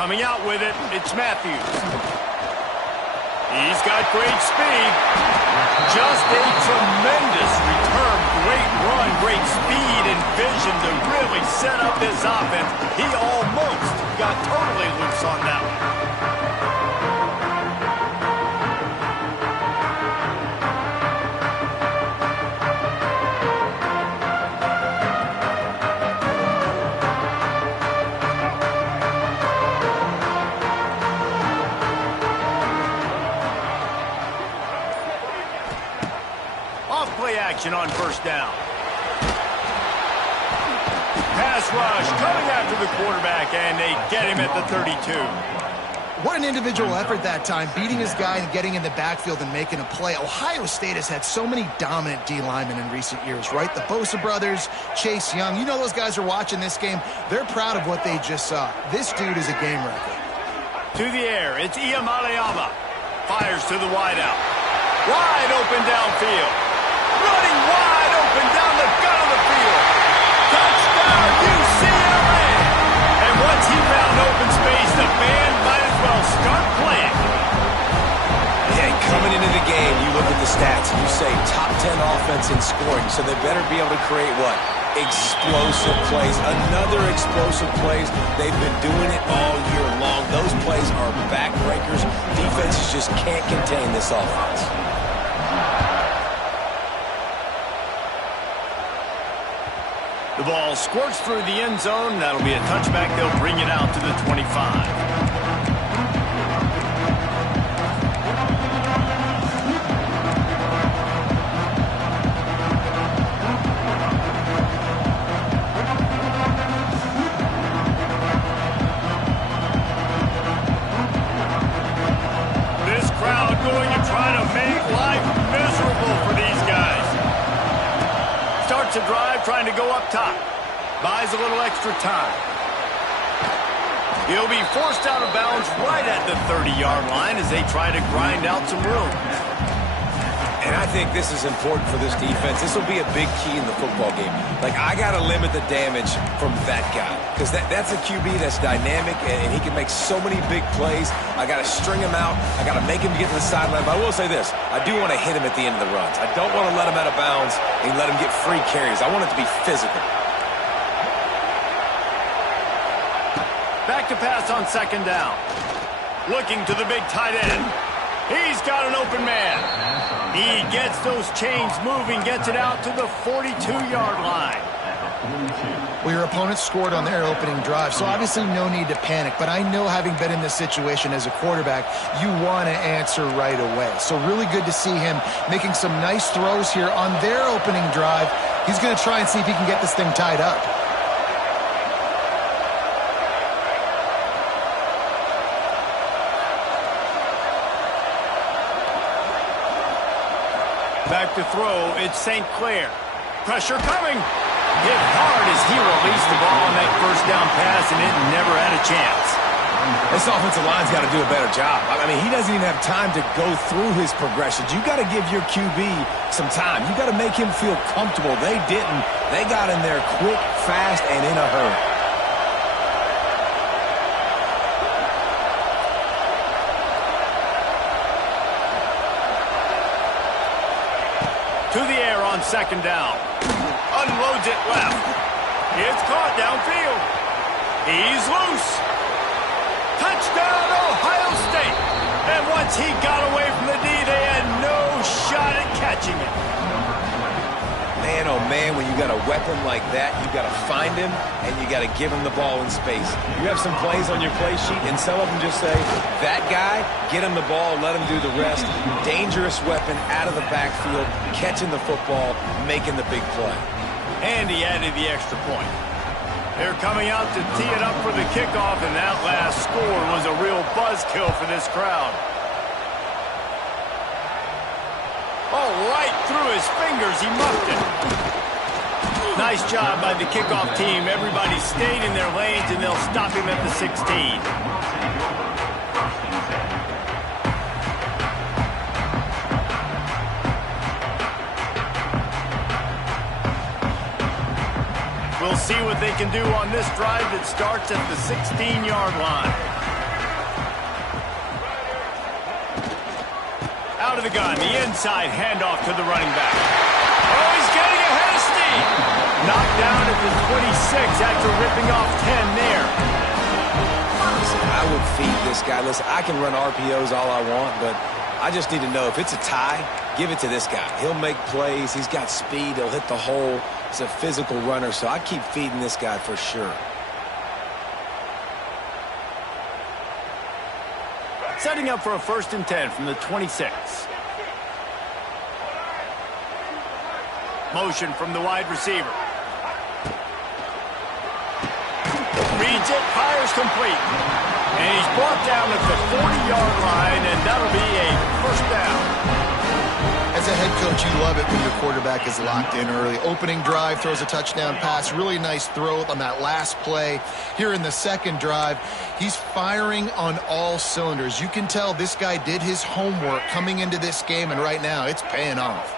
Coming out with it, it's Matthews. He's got great speed. Just a tremendous return. Great run, great speed and vision to really set up this offense. He almost got totally loose on that one. Play action on first down. Pass rush coming after the quarterback, and they get him at the 32. What an individual effort that time, beating his guy and getting in the backfield and making a play. Ohio State has had so many dominant D linemen in recent years, right? The Bosa brothers, Chase Young. You know those guys are watching this game. They're proud of what they just saw. This dude is a game wrecker. To the air, it's Iamaleava. Fires to the wideout. Wide open downfield. Running wide open down the gut of the field. Touchdown, UCLA! And once he found open space, the band might as well start playing. Yeah, coming into the game, you look at the stats and you say top 10 offense in scoring, so they better be able to create what? Explosive plays. Another explosive plays. They've been doing it all year long. Those plays are backbreakers. Defenses just can't contain this offense. The ball squirts through the end zone. That'll be a touchback. They'll bring it out to the 25. This crowd going to try to make life miserable for these guys. Starts a drive trying to go up top. Buys a little extra time. He'll be forced out of bounds right at the 30-yard line as they try to grind out some room. And I think this is important for this defense. This will be a big key in the football game. Like, I got to limit the damage from that guy. Because that's a QB that's dynamic, and he can make so many big plays. I got to string him out. I got to make him get to the sideline. But I will say this. I do want to hit him at the end of the runs. I don't want to let him out of bounds and let him get free carries. I want it to be physical. Back to pass on second down. Looking to the big tight end. He's got an open man. He gets those chains moving, gets it out to the 42-yard line. Well, your opponent scored on their opening drive, so obviously no need to panic. But I know, having been in this situation as a quarterback, you want to answer right away. So really good to see him making some nice throws here on their opening drive. He's going to try and see if he can get this thing tied up. Back to throw, it's St. Clair. Pressure coming. Hit hard as he released the ball on that first down pass, and it never had a chance. This offensive line's got to do a better job. I mean, he doesn't even have time to go through his progressions. You got to give your QB some time. You got to make him feel comfortable. They didn't. They got in there quick, fast, and in a hurry. To the air on second down. Unloads it left. It's caught downfield. He's loose. Touchdown, Ohio State. And once he got away from the D, they had no shot at catching it. Man, oh man, when you got a weapon like that, you got to find him and you got to give him the ball in space. You have some plays on your play sheet, and some of them just say, that guy, get him the ball, let him do the rest. Dangerous weapon out of the backfield, catching the football, making the big play. And he added the extra point. They're coming out to tee it up for the kickoff, and that last score was a real buzzkill for this crowd. Oh, right through his fingers, he muffed it. Nice job by the kickoff team. Everybody stayed in their lanes, and they'll stop him at the 16. We'll see what they can do on this drive that starts at the 16-yard line. out of the gun. The inside handoff to the running back. Oh, he's getting ahead of steam. Knocked down at the 26 after ripping off 10 there. Listen, I would feed this guy. Listen, I can run RPOs all I want, but I just need to know if it's a tie, give it to this guy. He'll make plays. He's got speed. He'll hit the hole. He's a physical runner, so I keep feeding this guy for sure. Setting up for a 1st and 10 from the 26. Motion from the wide receiver. Reads it, fires complete. And he's brought down at the 40-yard line, and that'll be a 1st down. As a head coach, you love it when your quarterback is locked in early. Opening drive, throws a touchdown pass. Really nice throw on that last play. Here in the 2nd drive, he's firing on all cylinders. You can tell this guy did his homework coming into this game, and right now it's paying off.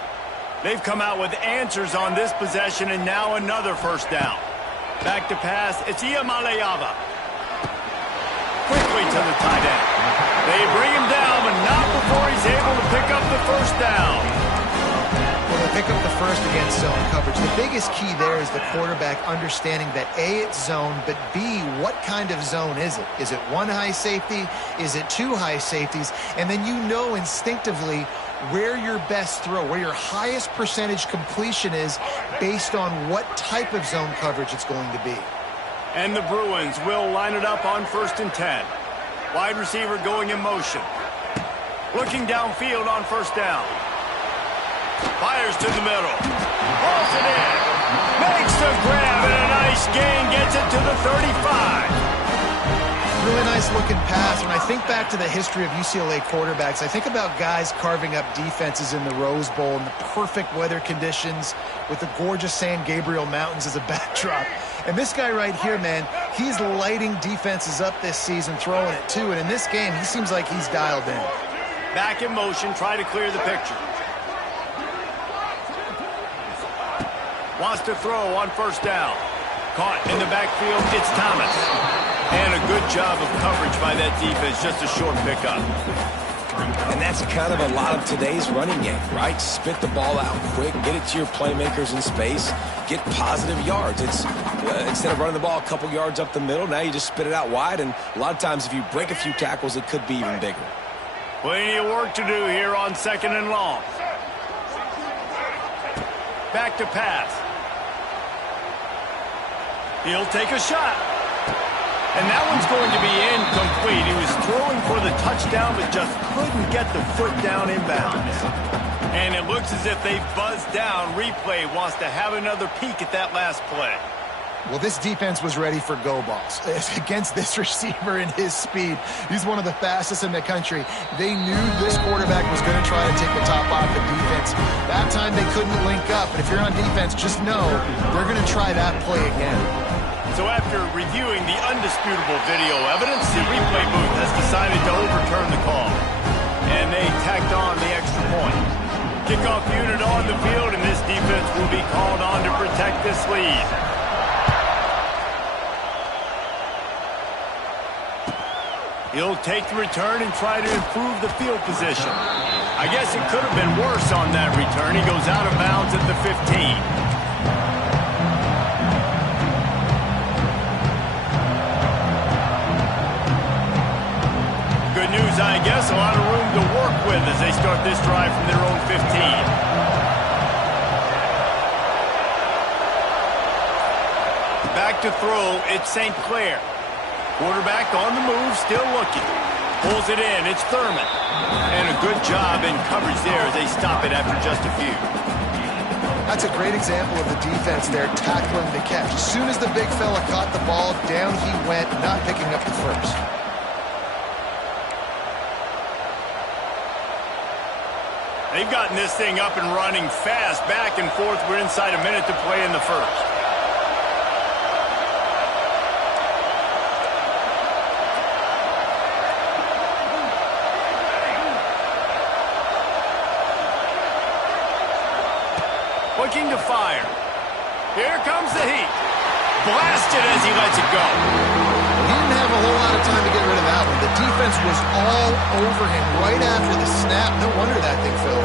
They've come out with answers on this possession, and now another 1st down. Back to pass, it's Iamaleava. Quickly to the tight end. They bring him down, but not before he's able to pick up the 1st down. Well, they pick up the 1st against zone coverage. The biggest key there is the quarterback understanding that A, it's zone, but B, what kind of zone is it? Is it 1 high safety? Is it 2 high safeties? And then you know instinctively where your best throw, where your highest percentage completion is based on what type of zone coverage it's going to be. And the Bruins will line it up on 1st and 10. Wide receiver going in motion. Looking downfield on 1st down. Fires to the middle. Pulls it in. Makes the grab and a nice gain. Gets it to the 35. Really nice looking pass. When I think back to the history of UCLA quarterbacks, I think about guys carving up defenses in the Rose Bowl in the perfect weather conditions with the gorgeous San Gabriel Mountains as a backdrop. And this guy right here, man, he's lighting defenses up this season, throwing it too. And in this game, he seems like he's dialed in. Back in motion, try to clear the picture. Wants to throw on 1st down. Caught in the backfield, it's Thomas. And a good job of coverage by that defense, just a short pickup. And that's kind of a lot of today's running game, right? Spit the ball out quick, get it to your playmakers in space, get positive yards. It's instead of running the ball a couple yards up the middle, now you just spit it out wide, and a lot of times if you break a few tackles, it could be even bigger. Plenty of work to do here on 2nd and long. Back to pass. He'll take a shot. And that one's going to be incomplete. He was throwing for the touchdown, but just couldn't get the foot down inbounds. And it looks as if they've buzzed down. Replay wants to have another peek at that last play. Well, this defense was ready for go balls. Against this receiver and his speed, he's one of the fastest in the country. They knew this quarterback was going to try to take the top off the defense. That time they couldn't link up. And if you're on defense, just know they're going to try that play again. So after reviewing the undisputable video evidence, the replay booth has decided to overturn the call. And they tacked on the extra point. Kickoff unit on the field, and this defense will be called on to protect this lead. He'll take the return and try to improve the field position. I guess it could have been worse on that return. He goes out of bounds at the 15. Good news, I guess. A lot of room to work with as they start this drive from their own 15. Back to throw, it's St. Clair. Quarterback on the move, still looking. Pulls it in, it's Thurman. And a good job in coverage there as they stop it after just a few. That's a great example of the defense there tackling the catch. As soon as the big fella caught the ball, down he went, not picking up the first. They've gotten this thing up and running fast, back and forth. We're inside a minute to play in the first. Looking to fire. Here comes the heat. Blasted as he lets it go. He didn't have have a whole lot of time to get rid of that one. The defense was all over him right after the snap. No wonder that thing fell.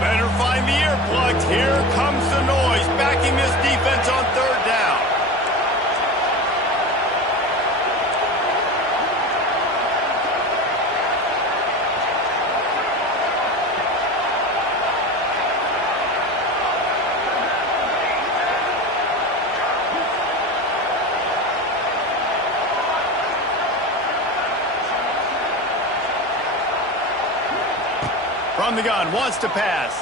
Better find the earplugs. Here comes the noise, backing this defense on third down. From the gun, wants to pass.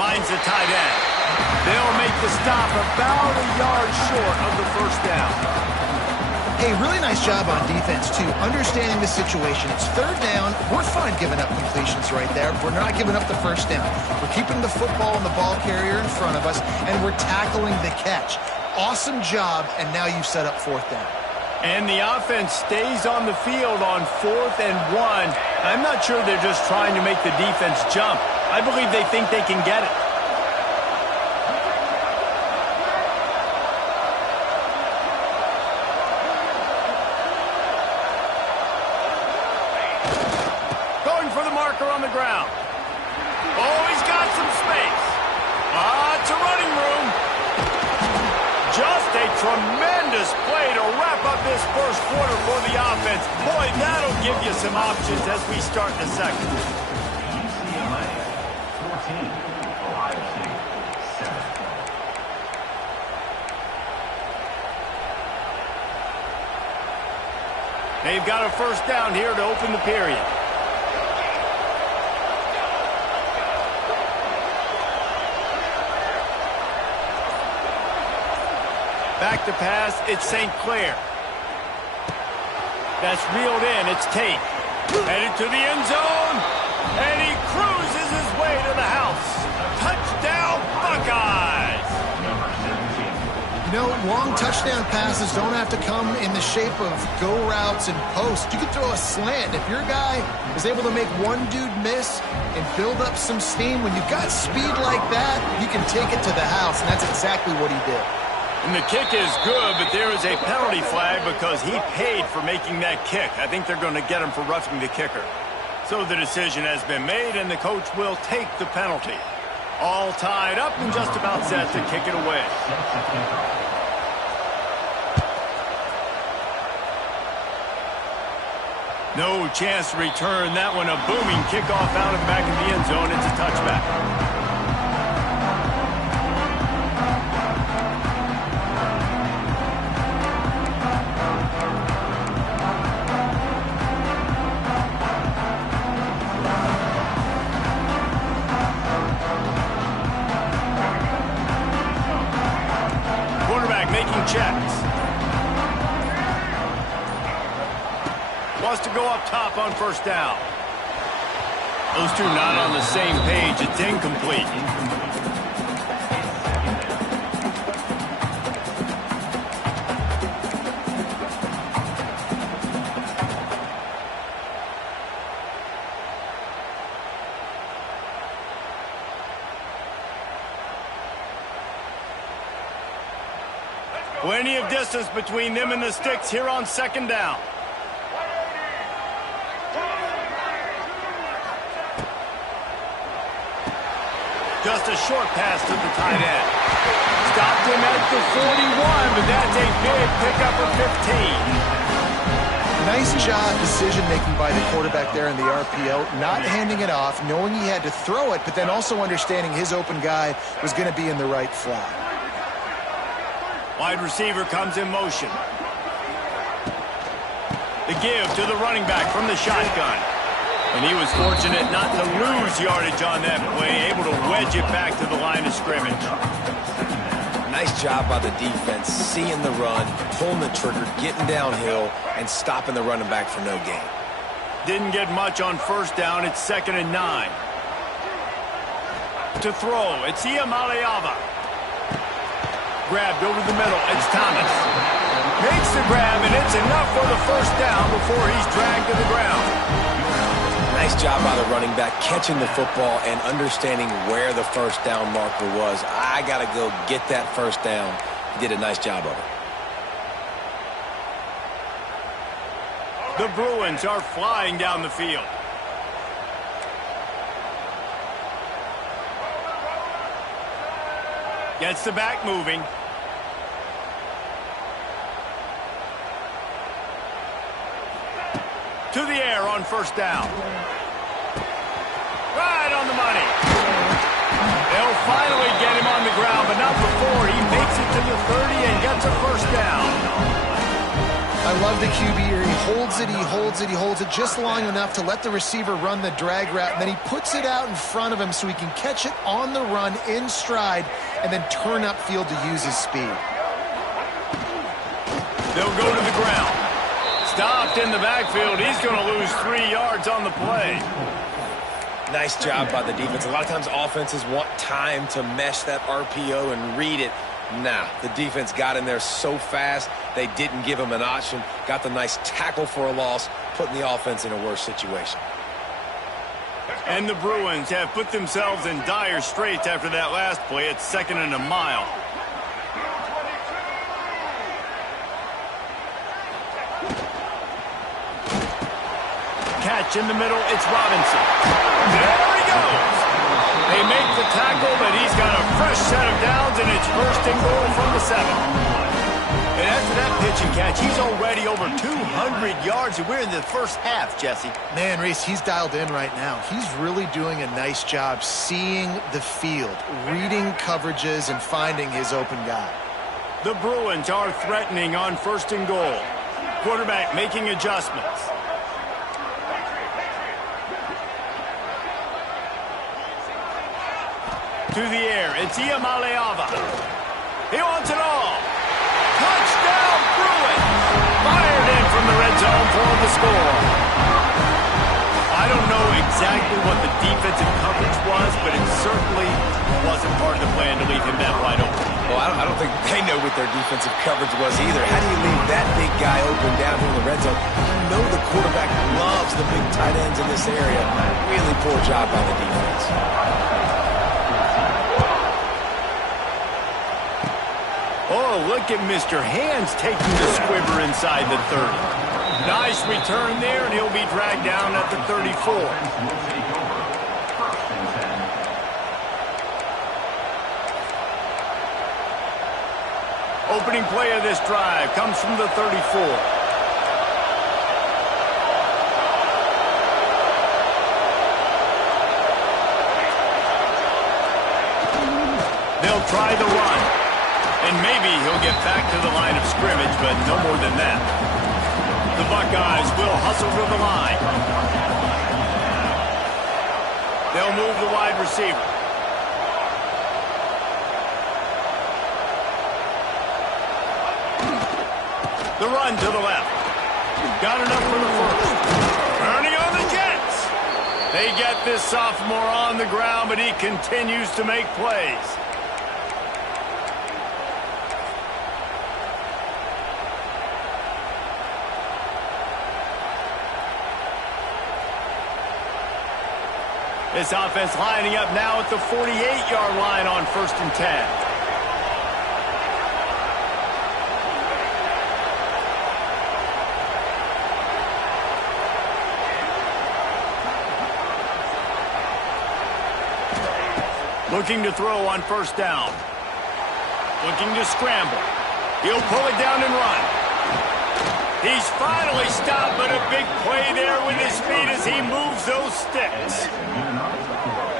Finds the tight end. They'll make the stop about a yard short of the first down. Hey, really nice job on defense, too. Understanding the situation. It's third down. We're fine giving up completions right there. We're not giving up the first down. We're keeping the football and the ball carrier in front of us, and we're tackling the catch. Awesome job, and now you've set up fourth down. And the offense stays on the field on 4th and 1. I'm not sure they're just trying to make the defense jump. I believe they think they can get it. Going for the marker on the ground. Oh, he's got some space. It's a running room. Just a tremendous play to wrap up this first quarter for the offense. Boy, that'll give you some options as we start the second. UCLA 14, Ohio State 7. They've got a first down here to open the period. Back to pass, it's St. Clair. That's reeled in, it's Tate. Headed to the end zone, and he cruises his way to the house. Touchdown, Buckeyes! You know, long touchdown passes don't have to come in the shape of go routes and posts. You can throw a slant. If your guy is able to make one dude miss and build up some steam, when you've got speed like that, you can take it to the house, and that's exactly what he did. And the kick is good, but there is a penalty flag because he paid for making that kick. I think they're going to get him for roughing the kicker. So the decision has been made, and the coach will take the penalty. All tied up and just about set to kick it away. No chance to return that one. A booming kickoff out of the back of the end zone. It's a touchback. Checks. Wants to go up top on first down. Those two not on the same page. It's incomplete. Plenty of distance between them and the sticks here on second down. Just a short pass to the tight end. Stopped him at the 41, but that's a big pickup of 15. Nice job decision-making by the quarterback there in the RPO, not handing it off, knowing he had to throw it, but then also understanding his open guy was going to be in the right flat. Wide receiver comes in motion. The give to the running back from the shotgun. And he was fortunate not to lose yardage on that play, able to wedge it back to the line of scrimmage. Nice job by the defense, seeing the run, pulling the trigger, getting downhill, and stopping the running back for no gain. Didn't get much on first down. It's 2nd and 9. To throw, it's Iamaleava. Grabbed over the middle, it's Thomas. Makes the grab, and it's enough for the first down before he's dragged to the ground. Nice job by the running back, catching the football and understanding where the first down marker was. I got to go get that first down. He did a nice job of it. The Bruins are flying down the field. Gets the back moving. To the air on first down. Right on the money. They'll finally get him on the ground, but not before he makes it to the 30 and gets a first down. I love the QB here. He holds it, he holds it, he holds it just long enough to let the receiver run the drag route, and then he puts it out in front of him so he can catch it on the run in stride and then turn upfield to use his speed. They'll go to the ground. Stopped in the backfield. He's going to lose 3 yards on the play. Nice job by the defense. A lot of times offenses want time to mesh that RPO and read it. Nah, the defense got in there so fast, they didn't give him an option. Got the nice tackle for a loss, putting the offense in a worse situation. And the Bruins have put themselves in dire straits after that last play. It's 2nd and a mile. Catch in the middle, it's Robinson. There he goes. They make the tackle, but he's got a fresh set of downs, and it's 1st and goal from the 7. And after that pitch and catch, he's already over 200 yards, and we're in the first half, Jesse. Man, Reese, he's dialed in right now. He's really doing a nice job seeing the field, reading coverages, and finding his open guy. The Bruins are threatening on 1st and goal. Quarterback making adjustments. To the air, it's Iamaleava. He wants it all. Touchdown, Bruins! Fired in from the red zone for the score. I don't know exactly what the defensive coverage was, but it certainly wasn't part of the plan to leave him that wide open. Well, I don't think they know what their defensive coverage was either. How do you leave that big guy open down here in the red zone? You know the quarterback loves the big tight ends in this area. Really poor job by the defense. Oh, look at Mr. Hands taking the squibber inside the 30. Nice return there, and he'll be dragged down at the 34. Opening play of this drive comes from the 34. They'll try the run. And maybe he'll get back to the line of scrimmage, but no more than that. The Buckeyes will hustle to the line. They'll move the wide receiver. The run to the left. Got enough for the first. Turning on the Jets. They get this sophomore on the ground, but he continues to make plays. This offense lining up now at the 48-yard line on 1st and 10. Looking to throw on 1st down. Looking to scramble. He'll pull it down and run. He's finally stopped, but a big play there with his feet as he moves those sticks.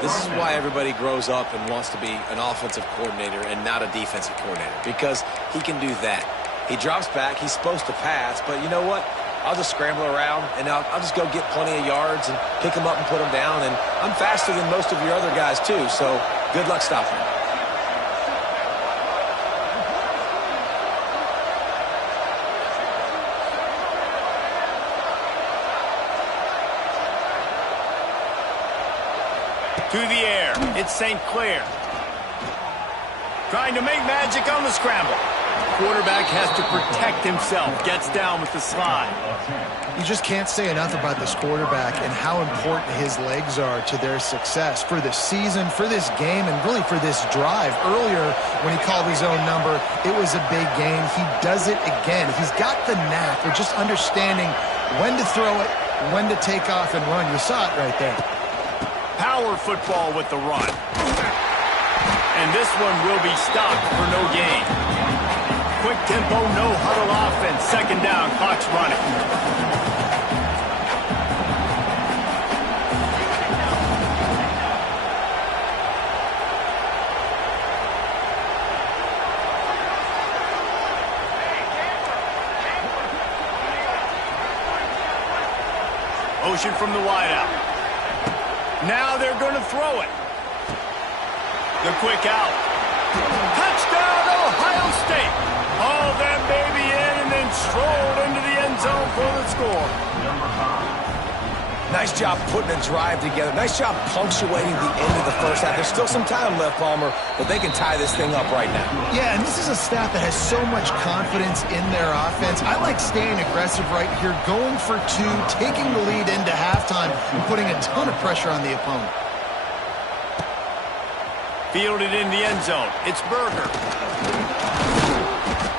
This is why everybody grows up and wants to be an offensive coordinator and not a defensive coordinator, because he can do that. He drops back. He's supposed to pass, but you know what? I'll just scramble around, and I'll just go get plenty of yards and pick them up and put them down, and I'm faster than most of your other guys, too, so good luck stopping him. To the air, it's St. Clair. Trying to make magic on the scramble. quarterback has to protect himself. Gets down with the slide. You just can't say enough about this quarterback and how important his legs are to their success for this season, for this game, and really for this drive. Earlier, when he called his own number, it was a big gain. He does it again. He's got the knack of just understanding when to throw it, when to take off and run. You saw it right there. Power football with the run. And this one will be stopped for no gain. Quick tempo, no huddle offense. Second down, clock's running. Motion from the wideout. Now they're going to throw it. The quick out. Touchdown, Ohio State. Hauled that baby in and then strolled into the end zone for the score. Nice job putting a drive together. Nice job punctuating the end of the first half. There's still some time left, Palmer, but they can tie this thing up right now. Yeah, and this is a staff that has so much confidence in their offense. I like staying aggressive right here, going for two, taking the lead into halftime, and putting a ton of pressure on the opponent. Fielded in the end zone. It's Berger.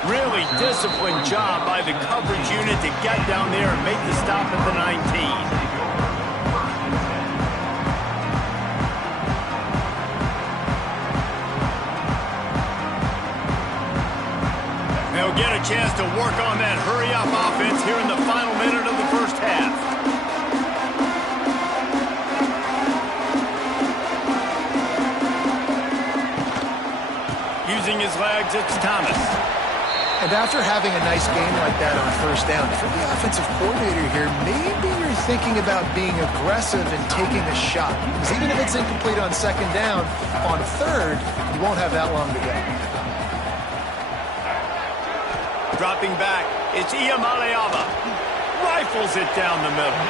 Really disciplined job by the coverage unit to get down there and make the stop at the 19. They'll get a chance to work on that hurry-up offense here in the final minute of the first half. Using his legs, it's Thomas. And after having a nice game like that on first down, if you're the offensive coordinator here, maybe you're thinking about being aggressive and taking a shot. Because even if it's incomplete on second down, on third, you won't have that long to go. Dropping back, it's Iamaleava. Rifles it down the middle.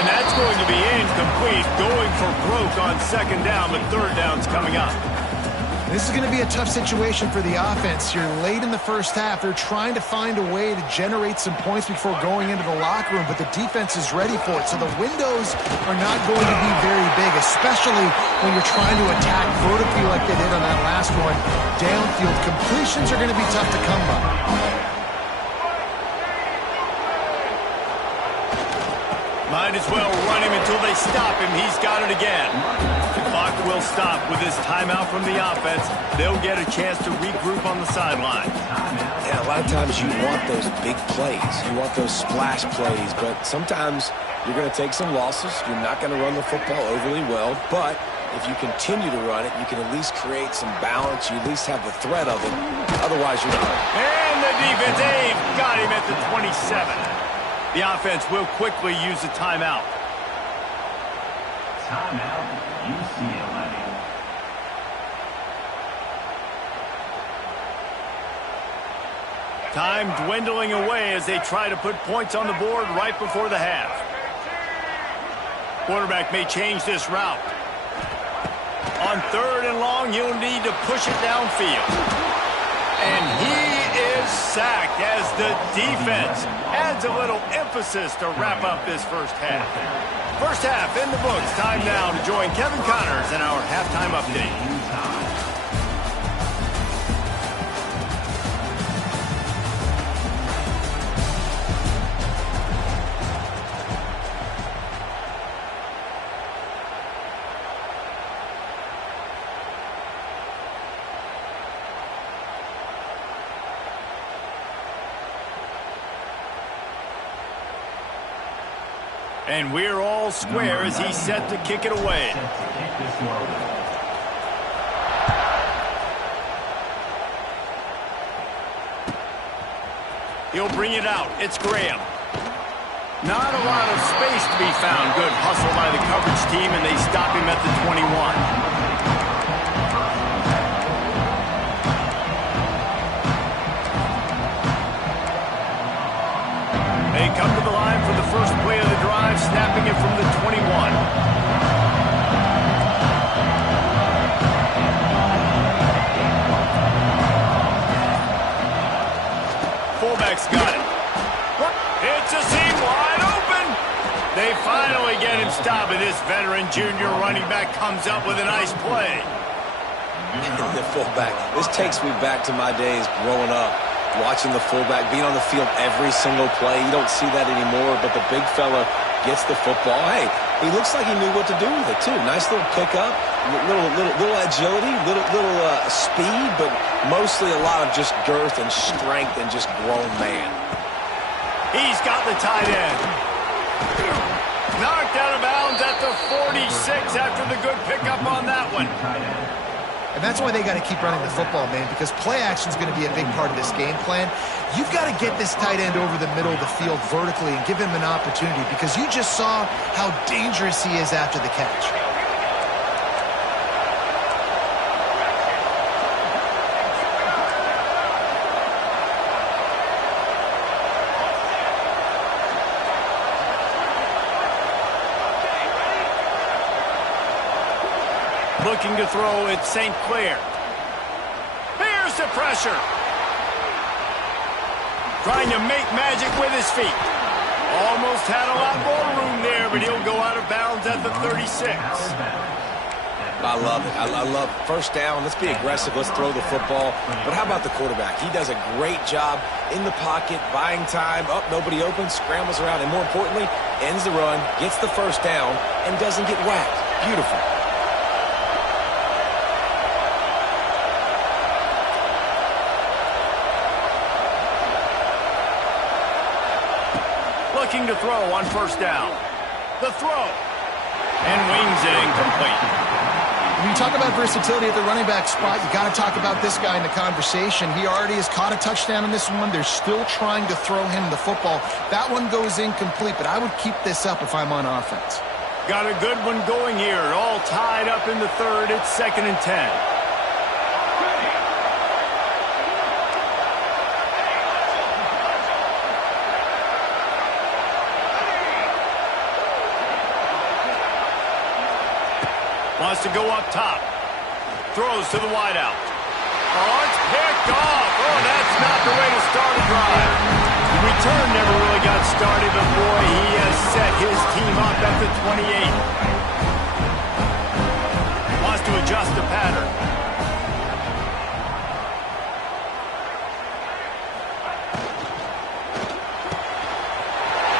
And that's going to be incomplete, going for broke on second down, but third down's coming up. This is going to be a tough situation for the offense. You're late in the first half. They're trying to find a way to generate some points before going into the locker room, but the defense is ready for it. So the windows are not going to be very big, especially when you're trying to attack vertically like they did on that last one. Downfield completions are going to be tough to come by. Might as well run him until they stop him. He's got it again. The clock will stop with this timeout from the offense. They'll get a chance to regroup on the sideline. Yeah, a lot of times you want those big plays. You want those splash plays, but sometimes you're going to take some losses. You're not going to run the football overly well, but if you continue to run it, you can at least create some balance. You at least have the threat of it. Otherwise, you're not. And the defense, they've got him at the 27. The offense will quickly use a timeout. Timeout, UCLA. Time dwindling away as they try to put points on the board right before the half. Quarterback may change this route. On third and long, he'll need to push it downfield. And he is sacked as the defense adds a little emphasis to wrap up this first half. First half in the books. Time now to join Kevin Connors in our halftime update. And we're all square as he's set to kick it away. He'll bring it out. It's Graham. Not a lot of space to be found. Good hustle by the coverage team, and they stop him at the 21. They come to the line for the first play of the drive, snapping it from the 21. veteran junior running back comes up with a nice play. The fullback. This takes me back to my days growing up, watching the fullback being on the field every single play. You don't see that anymore, but the big fella gets the football. Hey, he looks like he knew what to do with it, too. Nice little pickup, little agility, little speed, but mostly a lot of just girth and strength and just grown man. He's got the tight end. Knocked out of bounds at the 46 after the good pickup on that one. And that's why they got to keep running the football, man, because play action is going to be a big part of this game plan. You've got to get this tight end over the middle of the field vertically and give him an opportunity, because you just saw how dangerous he is after the catch. Looking to throw at St. Clair. Here's the pressure. Trying to make magic with his feet. Almost had a lot more room there, but he'll go out of bounds at the 36. I love it. I love first down. Let's be aggressive. Let's throw the football. But how about the quarterback? He does a great job in the pocket, buying time. Up, nobody open, scrambles around, and more importantly, ends the run, gets the first down, and doesn't get whacked. Beautiful. Looking to throw on first down. The throw. And wings it incomplete. When you talk about versatility at the running back spot, you got to talk about this guy in the conversation. He already has caught a touchdown in this one. They're still trying to throw him the football. That one goes incomplete, but I would keep this up if I'm on offense. Got a good one going here. All tied up in the third. It's 2nd and 10. Wants to go up top. Throws to the wideout. Oh, it's picked off. Oh, that's not the way to start a drive. The return never really got started, but boy, he has set his team up at the 28. Wants to adjust the pattern.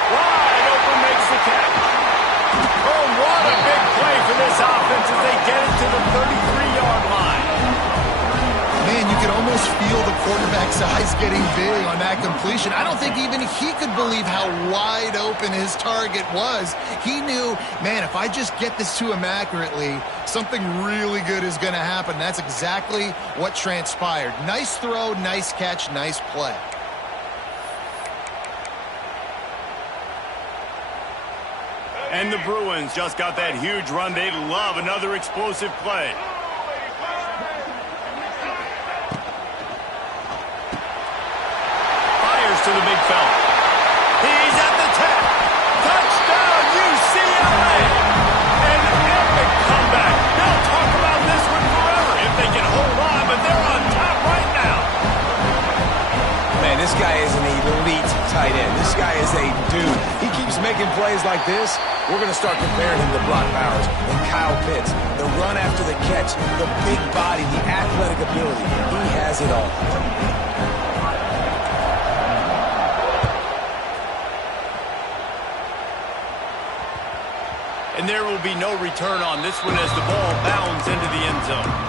Wide open, makes the catch. Oh, what a big play for this offense as they get it to the 33-yard line. Man, you can almost feel the quarterback's eyes getting big on that completion. I don't think even he could believe how wide open his target was. He knew, man, if I just get this to him accurately, something really good is going to happen. That's exactly what transpired. Nice throw, nice catch, nice play. And the Bruins just got that huge run. They love another explosive play. Fires to the big fella. He's at the 10. Touchdown, UCLA. An epic comeback. They'll talk about this one forever if they can hold on, but they're on top right now. Man, this guy is an elite tight end. This guy is a dude. He keeps making plays like this. We're going to start comparing him to Brock Bowers and Kyle Pitts. The run after the catch, the big body, the athletic ability. He has it all. And there will be no return on this one as the ball bounds into the end zone.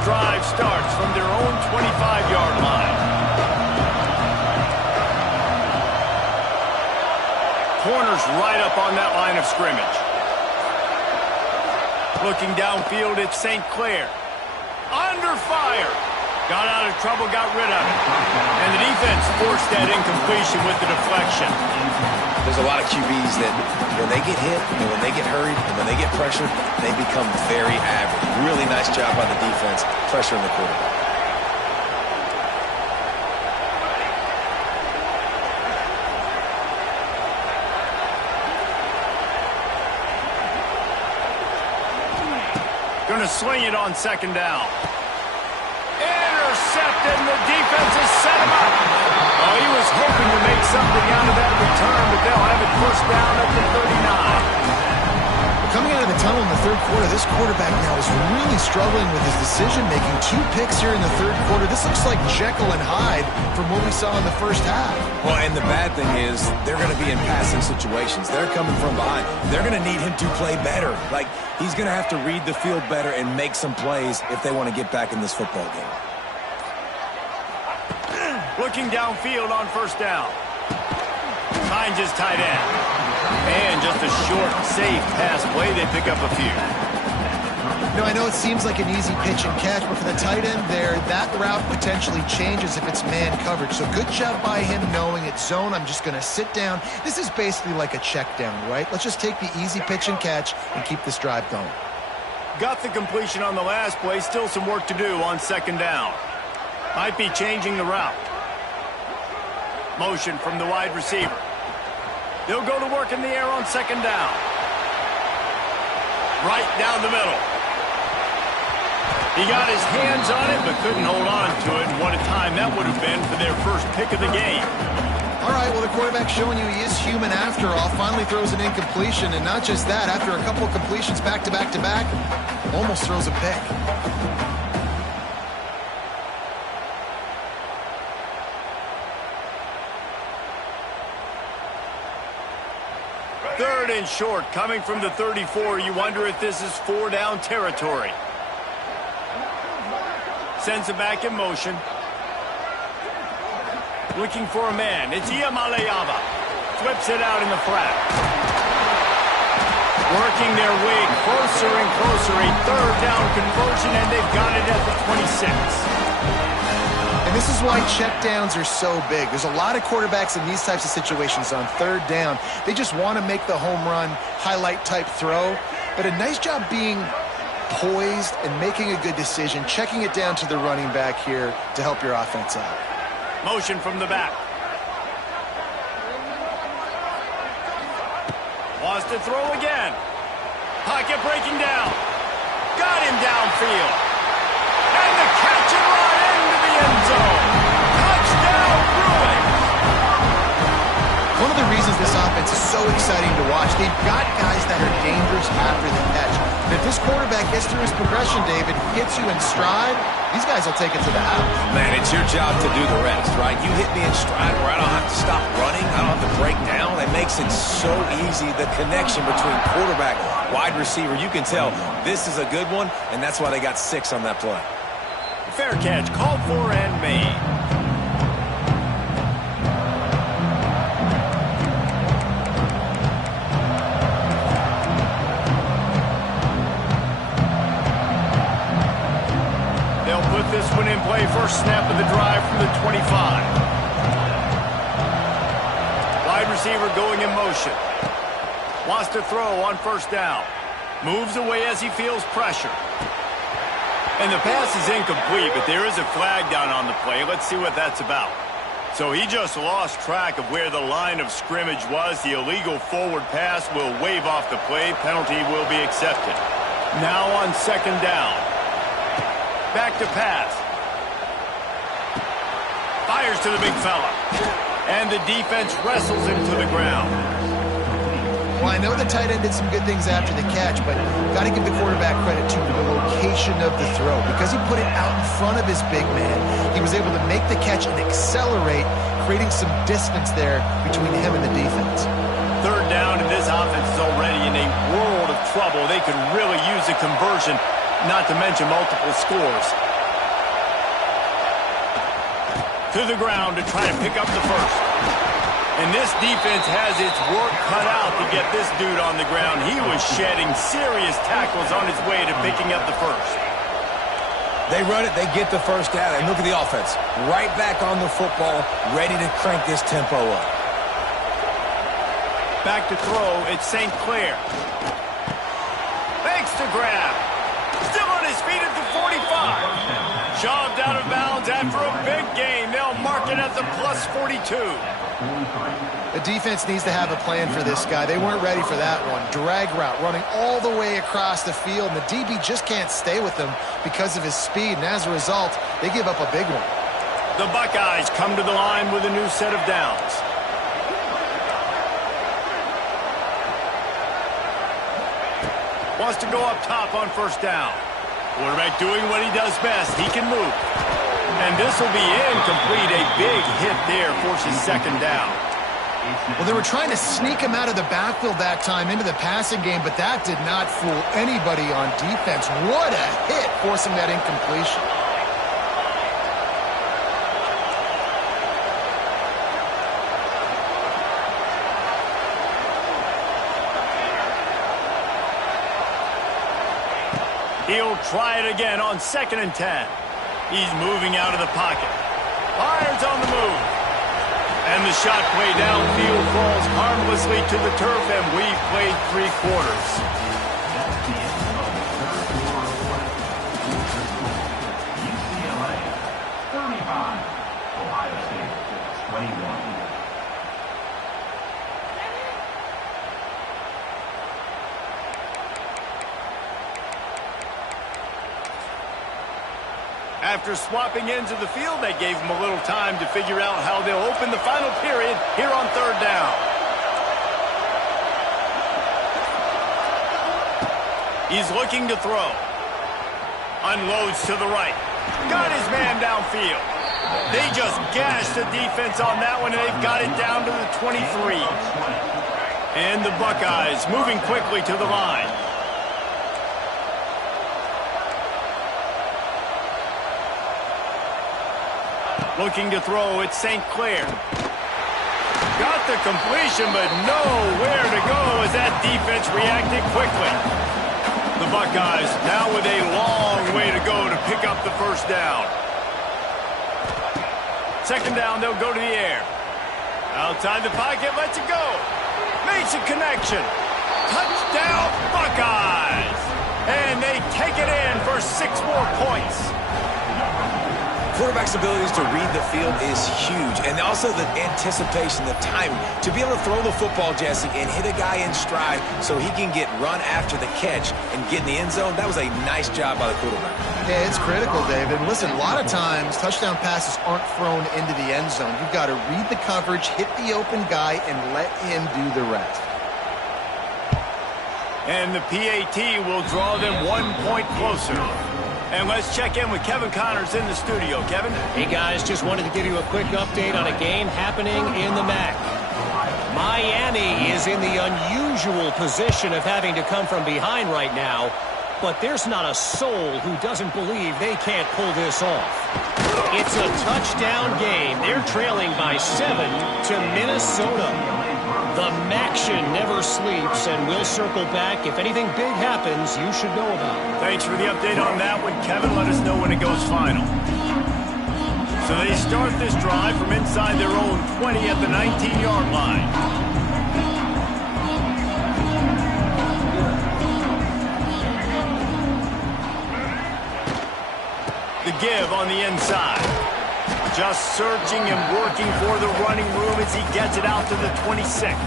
Drive starts from their own 25-yard line. Corner's right up on that line of scrimmage. Looking downfield, it's St. Clair. Under fire. Got out of trouble, got rid of it. And the defense forced that incompletion with the deflection. There's a lot of QBs that when they get hit and when they get hurried and when they get pressured, they become very average. Really nice job by the defense pressuring the quarterback. Going to swing it on 2nd down. tunnel in the third quarter. This quarterback now is really struggling with his decision-making. 2 picks here in the third quarter. This looks like Jekyll and Hyde from what we saw in the first half. Well, and the bad thing is they're going to be in passing situations. They're coming from behind. They're going to need him to play better. Like, he's going to have to read the field better and make some plays if they want to get back in this football game. Looking downfield on first down. Finds his tight end. And just a short, safe pass play. They pick up a few. You know, I know it seems like an easy pitch and catch, but for the tight end there, that route potentially changes if it's man coverage. So good job by him knowing it's zone. I'm just going to sit down. This is basically like a check down, right? Let's just take the easy pitch and catch and keep this drive going. Got the completion on the last play. Still some work to do on second down. Might be changing the route. Motion from the wide receiver. He'll go to work in the air on second down. Right down the middle. He got his hands on it, but couldn't hold on to it. And what a time that would have been for their first pick of the game. All right, well, the quarterback's showing you he is human after all. Finally throws an incompletion, and not just that, after a couple of completions back-to-back-to-back, almost throws a pick. Third and short, coming from the 34. You wonder if this is 4-down territory. Sends it back in motion. Looking for a man. It's Iamaleava. Flips it out in the flat. Working their way closer and closer. A third down conversion, and they've got it at the 26. And this is why checkdowns are so big. There's a lot of quarterbacks in these types of situations on third down. They just want to make the home run, highlight type throw. But a nice job being poised and making a good decision, checking it down to the running back here to help your offense out. Motion from the back. Wants to throw again. Pocket breaking down. Got him downfield. And the catch and run into the end zone. Touchdown, Bruins. One of the reasons this offense is so exciting to watch, they've got guys that are dangerous after the catch. And if this quarterback gets through his progression, David, hits you in stride, these guys will take it to the house. Man, it's your job to do the rest, right? You hit me in stride where I don't have to stop running. I don't have to break down. It makes it so easy, the connection between quarterback, wide receiver. You can tell this is a good one, and that's why they got 6 on that play. Fair catch, called for and made. They'll put this one in play. First snap of the drive from the 25. Wide receiver going in motion. Wants to throw on first down. Moves away as he feels pressure. And the pass is incomplete, but there is a flag down on the play. Let's see what that's about. So he just lost track of where the line of scrimmage was. The illegal forward pass will wave off the play. Penalty will be accepted. Now on second down. Back to pass. Fires to the big fella. And the defense wrestles him to the ground. Well, I know the tight end did some good things after the catch, but got to give the quarterback credit to the location of the throw. Because he put it out in front of his big man, he was able to make the catch and accelerate, creating some distance there between him and the defense. Third down, and this offense is already in a world of trouble. They could really use a conversion, not to mention multiple scores. To the ground to try to pick up the first. And this defense has its work cut out to get this dude on the ground. He was shedding serious tackles on his way to picking up the first. They run it, they get the first down, and look at the offense. Right back on the football, ready to crank this tempo up. Back to throw, it's St. Clair. Fakes to grab. Still on his feet at the 45. Shoved out of bounds after a big gain. They'll mark it at the plus 42. The defense needs to have a plan for this guy. They weren't ready for that one. Drag route running all the way across the field, and the DB just can't stay with him because of his speed, and as a result, they give up a big one. The Buckeyes come to the line with a new set of downs. Wants to go up top on first down. Quarterback doing what he does best. He can move. And this will be incomplete. A big hit there forces second down. Well, they were trying to sneak him out of the backfield that time into the passing game, but that did not fool anybody on defense. What a hit, forcing that incompletion. He'll try it again on 2nd and 10. He's moving out of the pocket. Fires on the move. And the shot play downfield falls harmlessly to the turf, and we've played 3 quarters. That's the end of the third quarter. UCLA 35, Ohio State 21. After swapping ends of the field, that gave them a little time to figure out how they'll open the final period here on 3rd down. He's looking to throw. Unloads to the right. Got his man downfield. They just gashed the defense on that one, and they've got it down to the 23. And the Buckeyes moving quickly to the line. Looking to throw, it's St. Clair. Got the completion, but nowhere to go as that defense reacted quickly. The Buckeyes now with a long way to go to pick up the first down. 2nd down, they'll go to the air. Outside the pocket, lets it go. Makes a connection. Touchdown, Buckeyes! And they take it in for 6 more points. Quarterback's abilities to read the field is huge, and also the anticipation, the timing. To be able to throw the football, Jesse, and hit a guy in stride so he can get run after the catch and get in the end zone, that was a nice job by the quarterback. Yeah, it's critical, David. Listen, a lot of times, touchdown passes aren't thrown into the end zone. You've got to read the coverage, hit the open guy, and let him do the rest. And the PAT will draw them 1 point closer. And let's check in with Kevin Connors in the studio. Kevin? Hey, guys, just wanted to give you a quick update on a game happening in the MAC. Miami is in the unusual position of having to come from behind right now, but there's not a soul who doesn't believe they can't pull this off. It's a touchdown game. They're trailing by 7 to Minnesota. The Maction never sleeps, and we'll circle back. If anything big happens, you should know about it. Thanks for the update on that one, Kevin. Let us know when it goes final. So they start this drive from inside their own 20 at the 19-yard line. The give on the inside. Just searching and working for the running room as he gets it out to the 26.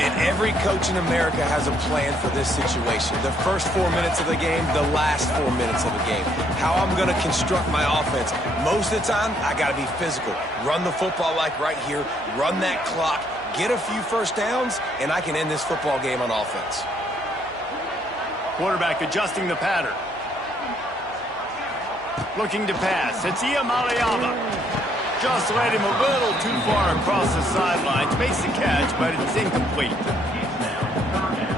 And every coach in America has a plan for this situation. The first 4 minutes of the game, the last 4 minutes of the game. How I'm going to construct my offense. Most of the time, I got to be physical. Run the football like right here. Run that clock. Get a few first downs, and I can end this football game on offense. Quarterback adjusting the pattern. Looking to pass. It's Iamaleava. Just led him a little too far across the sidelines. Makes the catch, but it's incomplete.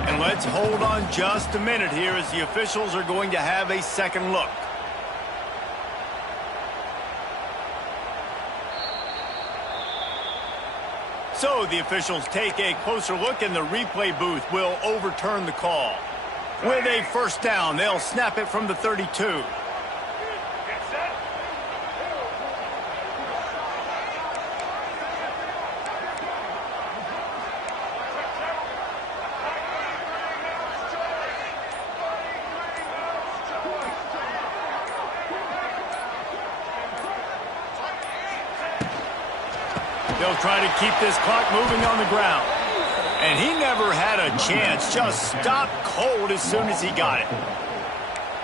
And let's hold on just a minute here as the officials are going to have a second look. So the officials take a closer look, and the replay booth will overturn the call. With a first down, they'll snap it from the 32. They'll try to keep this clock moving on the ground. And he never had a chance. Just stopped cold as soon as he got it.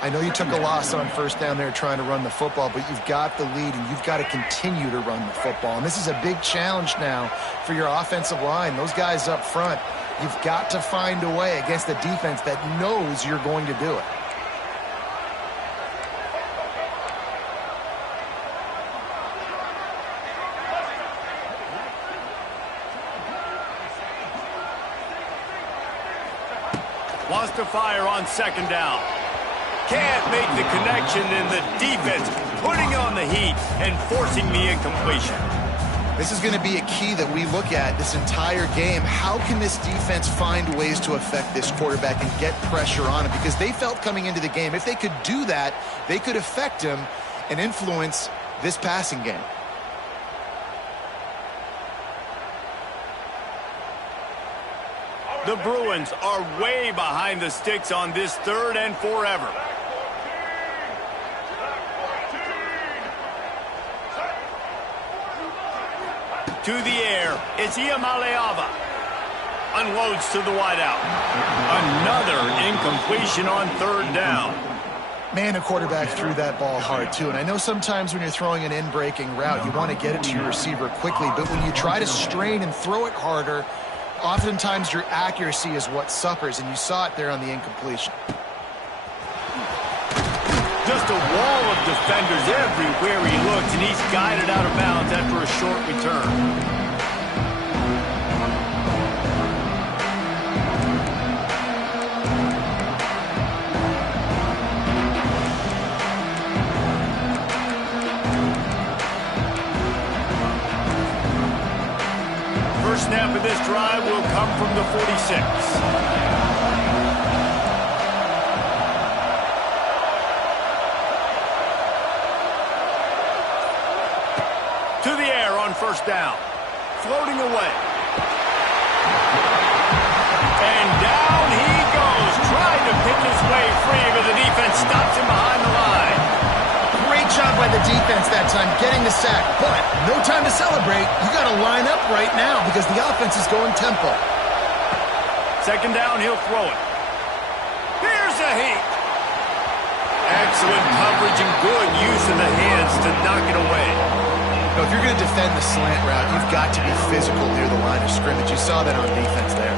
I know you took a loss on first down there trying to run the football, but you've got the lead, and you've got to continue to run the football. And this is a big challenge now for your offensive line. Those guys up front, You've got to find a way against a defense that knows you're going to do it. Wants to fire on second down. Can't make the connection, and the defense putting on the heat and forcing the incompletion. This is going to be a key that we look at this entire game. How can this defense find ways to affect this quarterback and get pressure on him? Because they felt coming into the game, if they could do that, they could affect him and influence this passing game. The Bruins are way behind the sticks on this third and forever. To the air, it's Iamaleava. Unloads to the wideout. Another incompletion on third down. Man, the quarterback threw that ball hard, too. And I know sometimes when you're throwing an in-breaking route, you want to get it to your receiver quickly. But when you try to strain and throw it harder, oftentimes your accuracy is what suffers. And you saw it there on the incompletion. Just a wall of defenders everywhere he looks, and he's guided out of bounds after a short return. First snap of this drive will come from the 46. To the air on first down. Floating away. And down he goes. Trying to pick his way free, but the defense stops him behind the line. Great job by the defense that time, getting the sack. But no time to celebrate. You got to line up right now because the offense is going tempo. Second down, he'll throw it. Here's a heat. Excellent coverage and good use of the hands to knock it away. Now, if you're going to defend the slant route, you've got to be physical near the line of scrimmage. You saw that on defense there.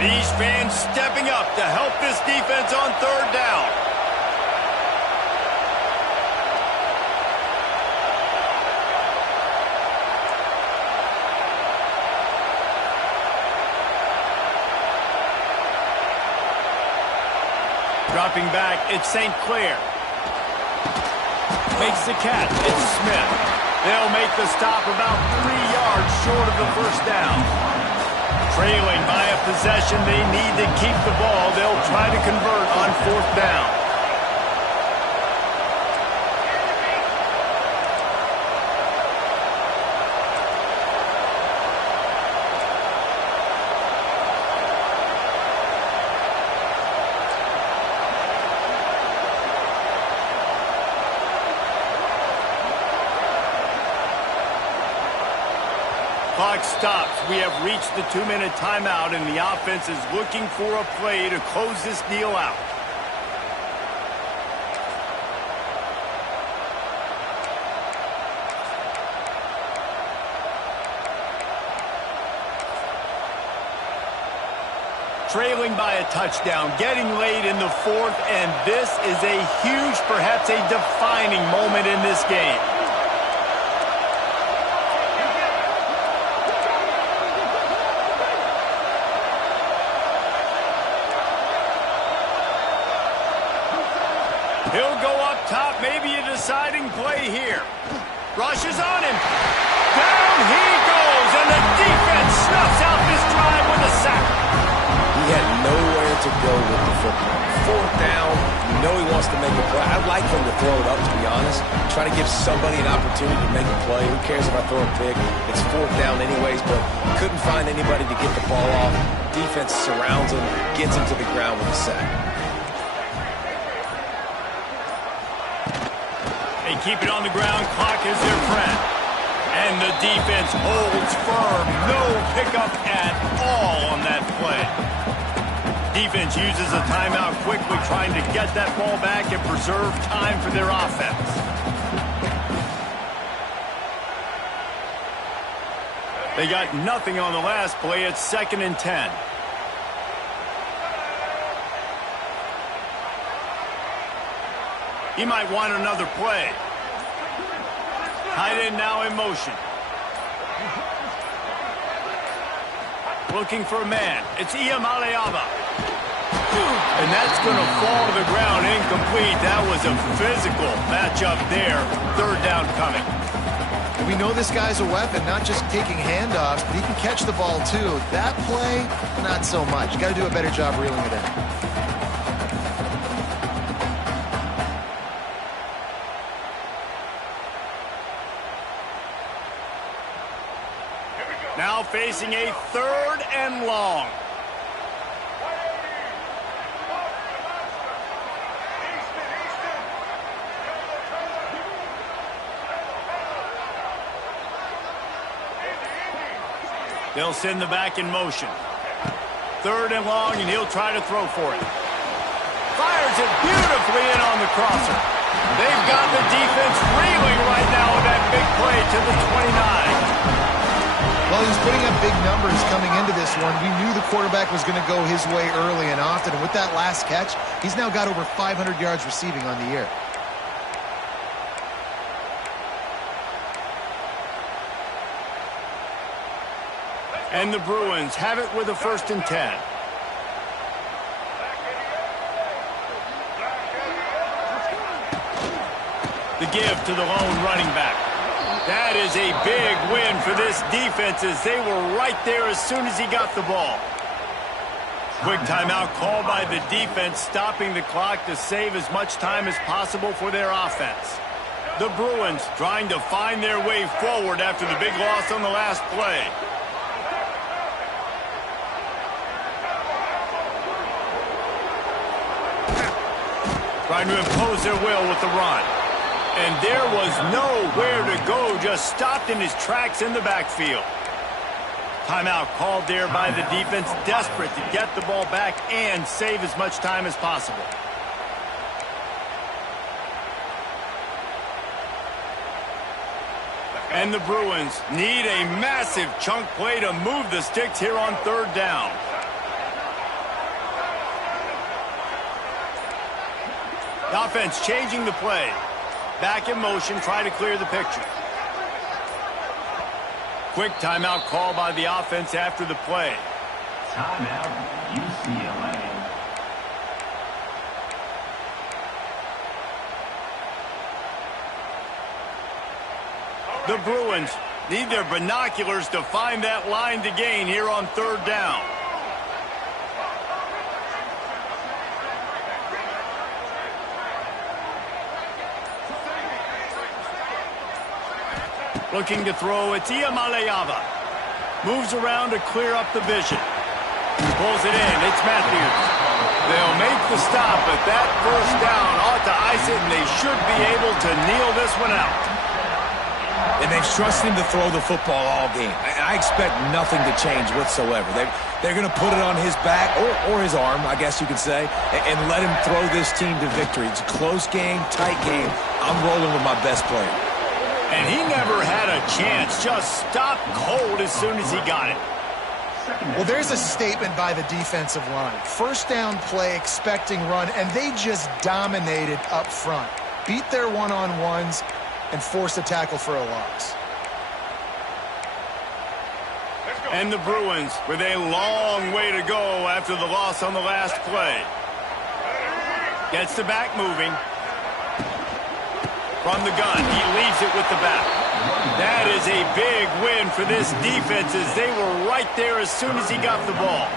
These fans stepping up to help this defense on third down. Dropping back, it's St. Clair. Makes the catch, it's Smith. They'll make the stop about 3 yards short of the first down. Trailing by a possession, they need to keep the ball. They'll try to convert on fourth down. Clock stops. We have reached the 2-minute timeout, and the offense is looking for a play to close this deal out. Trailing by a touchdown, getting late in the fourth, and this is a huge, perhaps a defining moment in this game. He'll go up top, maybe a deciding play here. Rushes on him. Down he goes, and the defense snuffs out this drive with a sack. He had nowhere to go with the football. Fourth down, you know he wants to make a play. I'd like him to throw it up, to be honest. Try to give somebody an opportunity to make a play. Who cares if I throw a pick? It's fourth down anyways, but couldn't find anybody to get the ball off. Defense surrounds him, gets him to the ground with a sack. They keep it on the ground. Clock is their friend. And the defense holds firm. No pickup at all on that play. Defense uses a timeout quickly, trying to get that ball back and preserve time for their offense. They got nothing on the last play. It's 2nd and 10. He might want another play. Tight end now in motion. Looking for a man. It's Iamaleava. And that's going to fall to the ground incomplete. That was a physical matchup there. 3rd down coming. We know this guy's a weapon, not just taking handoffs, but he can catch the ball too. That play, not so much. You got to do a better job reeling it in. Now facing a 3rd and long. They'll send the back in motion. 3rd and long, and he'll try to throw for it. Fires it beautifully in on the crosser. They've got the defense reeling right now with that big play to the 29. Well, he was putting up big numbers coming into this one. We knew the quarterback was going to go his way early and often. And with that last catch, he's now got over 500 yards receiving on the year. And the Bruins have it with a 1st and 10. The give to the lone running back. That is a big win for this defense as they were right there as soon as he got the ball. Quick timeout called by the defense, stopping the clock to save as much time as possible for their offense. The Bruins trying to find their way forward after the big loss on the last play. Trying to impose their will with the run. And there was nowhere to go, just stopped in his tracks in the backfield. Timeout called there by the defense, desperate to get the ball back and save as much time as possible. And the Bruins need a massive chunk play to move the sticks here on 3rd down. The offense changing the play. Back in motion, try to clear the picture. Quick timeout call by the offense after the play. Timeout, UCLA. The Bruins need their binoculars to find that line to gain here on 3rd down. Looking to throw, it's Iamaleava. Moves around to clear up the vision. Pulls it in, it's Matthews. They'll make the stop, but that 1st down ought to ice it, and they should be able to kneel this one out. And they've trusted him to throw the football all game. And I expect nothing to change whatsoever. They're going to put it on his back, or his arm, I guess you could say, and let him throw this team to victory. It's a close game, tight game. I'm rolling with my best player. And he never had a chance, just stopped cold as soon as he got it. Well, there's a statement by the defensive line. 1st down play, expecting run, and they just dominated up front. Beat their one-on-ones and forced a tackle for a loss. And the Bruins with a long way to go after the loss on the last play. Gets the back moving. From the gun, he leaves it with the back. That is a big win for this defense as they were right there as soon as he got the ball.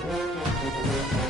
Thank you.